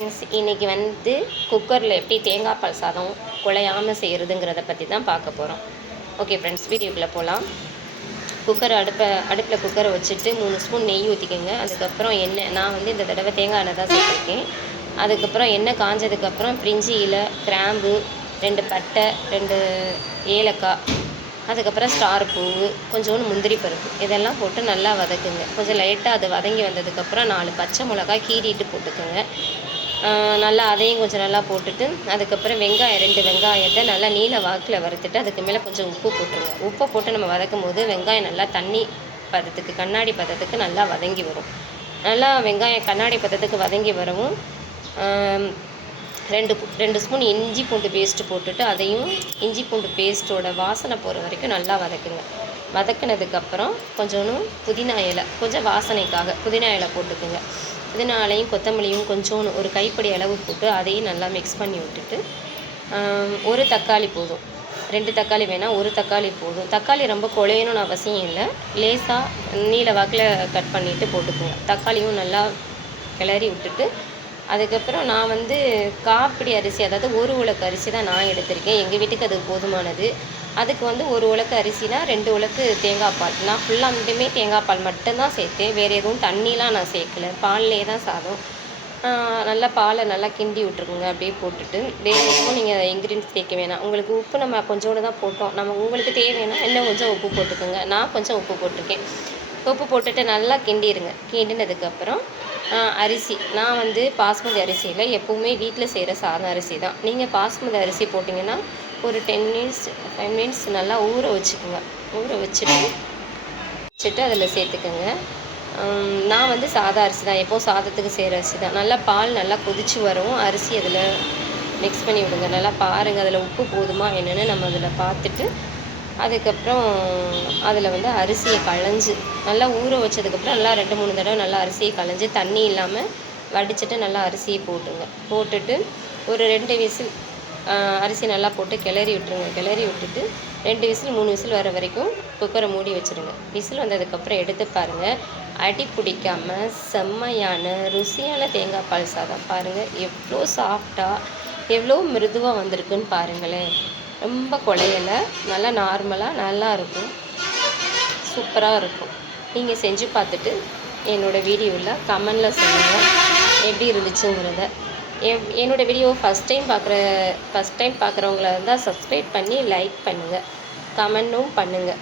Friends இன்றைக்கி வந்து குக்கரில் எப்படி தேங்காய் பால் சாதம் குழையாமல் செய்கிறதுங்கிறத பற்றி தான் பார்க்க போகிறோம் ஓகே ஃப்ரெண்ட்ஸ் வீடியோக்குள்ளே போகலாம் குக்கர் அடுப்பை அடுப்பில் குக்கரை வச்சுட்டு மூணு ஸ்பூன் நெய் ஊற்றிக்கோங்க அதுக்கப்புறம் எண்ணெய் நான் வந்து இந்த தடவை தேங்காய் எண்ணெய் தான் சேர்த்துருக்கேன். அதுக்கப்புறம் எண்ணெய் காஞ்சதுக்கப்புறம் பிரிஞ்சி இலை கிராம்பு ரெண்டு பட்டை ரெண்டு ஏலக்காய் அதுக்கப்புறம் ஸ்டார் பூ கொஞ்சோண்டு முந்திரி பருப்பு. இதெல்லாம் போட்டு நல்லா வதக்குங்க. கொஞ்சம் லைட்டாக அது வதங்கி வந்ததுக்கப்புறம் நாலு பச்சை மிளகாய் கீறிட்டு போட்டுக்கோங்க. நல்லா அதையும் கொஞ்சம் நல்லா போட்டுட்டு அதுக்கப்புறம் வெங்காயம் ரெண்டு வெங்காயத்தை நல்லா நீல வாக்கில் வறுத்துட்டு அதுக்கு மேலே கொஞ்சம் உப்பு போட்டுருங்க. உப்பை போட்டு நம்ம வதக்கும் போது வெங்காயம் நல்லா தண்ணி பதத்துக்கு கண்ணாடி பதத்துக்கு நல்லா வதங்கி வரும். நல்லா வெங்காயம் கண்ணாடி பதத்துக்கு வதங்கி வரவும் ரெண்டு ரெண்டு ஸ்பூன் இஞ்சி பூண்டு பேஸ்ட்டு போட்டுட்டு அதையும் இஞ்சி பூண்டு பேஸ்ட்டோட வாசனை போகிற வரைக்கும் நல்லா வதக்குங்க. வதக்குனதுக்கப்புறம் கொஞ்சோண்டு புதினா இலை கொஞ்சம் வாசனைக்காக புதினா இலை போட்டுக்குங்க. இதனாலையும் கொத்தமல்லியும் கொஞ்சம் ஒரு கைப்படி அளவு போட்டு அதையும் நல்லா மிக்ஸ் பண்ணி விட்டுட்டு ஒரு தக்காளி போதும். ரெண்டு தக்காளி வேணால் ஒரு தக்காளி போதும். தக்காளி ரொம்ப குழையணும்னு அவசியம் இல்லை. லேசாக நீல வாக்கில் கட் பண்ணிவிட்டு போட்டுக்கோங்க. தக்காளியும் நல்லா கிளறி விட்டுட்டு அதுக்கப்புறம் நான் வந்து காப்பிடி அரிசி அதாவது ஒரு உலக்கு அரிசி தான் நான் எடுத்திருக்கேன். எங்கள் வீட்டுக்கு அது போதுமானது. அதுக்கு வந்து ஒரு உலக்கு அரிசினா ரெண்டு உலக்கு தேங்காய் பால். நான் ஃபுல்லாக மட்டுமே தேங்காய் பால் மட்டும்தான் சேர்த்தேன். வேறு எதுவும் தண்ணிலாம் நான் சேர்க்கல. பால்லே தான் சாதம். நல்லா பாலை நல்லா கிண்டி விட்ருக்குங்க அப்படியே போட்டுட்டு வேறு எதுவும் நீங்கள் இன்க்ரீடியன்ஸ் சேர்க்க வேணாம். உங்களுக்கு உப்பு நம்ம கொஞ்சோடு தான் போட்டோம். நம்ம உங்களுக்கு தேவைன்னா இன்னும் கொஞ்சம் உப்பு போட்டுக்கோங்க. நான் கொஞ்சம் உப்பு போட்டிருக்கேன். உப்பு போட்டுட்டு நல்லா கிண்டிடுங்க கிண்டினதுக்கப்புறம் அரிசி. நான் வந்து பாஸ்மதி அரிசியில் எப்போவுமே வீட்டில் செய்கிற சாதம் அரிசி தான். நீங்கள் பாஸ்மதி அரிசி போட்டிங்கன்னா ஒரு டென் மினிட்ஸ் ஃபைவ் மினிட்ஸ் நல்லா ஊற வச்சுக்கோங்க. ஊற வச்சுட்டு வச்சுட்டு அதில் சேர்த்துக்கோங்க. நான் வந்து சாதா அரிசி தான் எப்போவும் சாதத்துக்கு செய்கிற அரிசி தான். நல்லா பால் நல்லா கொதிச்சு வரவும் அரிசி அதில் மிக்ஸ் பண்ணி விடுங்க. நல்லா பாருங்கள் அதில் உப்பு போதுமா என்னென்னு நம்ம அதில் பார்த்துட்டு அதுக்கப்புறம் அதில் வந்து அரிசியை களைஞ்சு நல்லா ஊற வச்சதுக்கப்புறம் நல்லா ரெண்டு மூணு தடவை நல்லா அரிசியை களைஞ்சு தண்ணி இல்லாமல் வடிச்சிட்டு நல்லா அரிசியை போட்டுங்க. போட்டுட்டு ஒரு ரெண்டு விசில் அரிசி நல்லா போட்டு கிளறி விட்டுருங்க. கிளறி விட்டுட்டு ரெண்டு விசில் மூணு விசில் வர வரைக்கும் குக்கரை மூடி வச்சுருங்க. விசில் வந்ததுக்கப்புறம் எடுத்து பாருங்கள் அடி பிடிக்காம செம்மையான ருசியான தேங்காய் பால் சாதம் பாருங்கள் எவ்வளோ சாஃப்டாக எவ்வளோ மிருதுவாக வந்திருக்குன்னு பாருங்களேன். ரொம்ப குழையலை நல்லா நார்மலாக நல்லா இருக்கும். சூப்பராக இருக்கும். நீங்கள் செஞ்சு பார்த்துட்டு என்னோடய வீடியோவில் கமெண்டில் சொல்லுங்கள் எப்படி இருந்துச்சுங்கிறத. என் என்னோடய வீடியோ ஃபஸ்ட் டைம் பார்க்குற ஃபஸ்ட் டைம் பார்க்குறவங்கள இருந்தால் சப்ஸ்கிரைப் பண்ணி லைக் பண்ணுங்கள் கமெண்ட்டும் பண்ணுங்கள்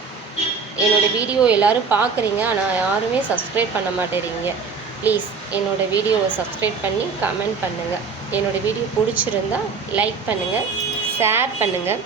என்னோடய வீடியோ எல்லோரும் பார்க்குறீங்க ஆனால் யாருமே சப்ஸ்கிரைப் பண்ண மாட்டேறீங்க. ப்ளீஸ் என்னோடய வீடியோவை சப்ஸ்கிரைப் பண்ணி கமெண்ட் பண்ணுங்கள் என்னோடய வீடியோ பிடிச்சிருந்தா லைக் பண்ணுங்கள் ஷேர் பண்ணுங்கள்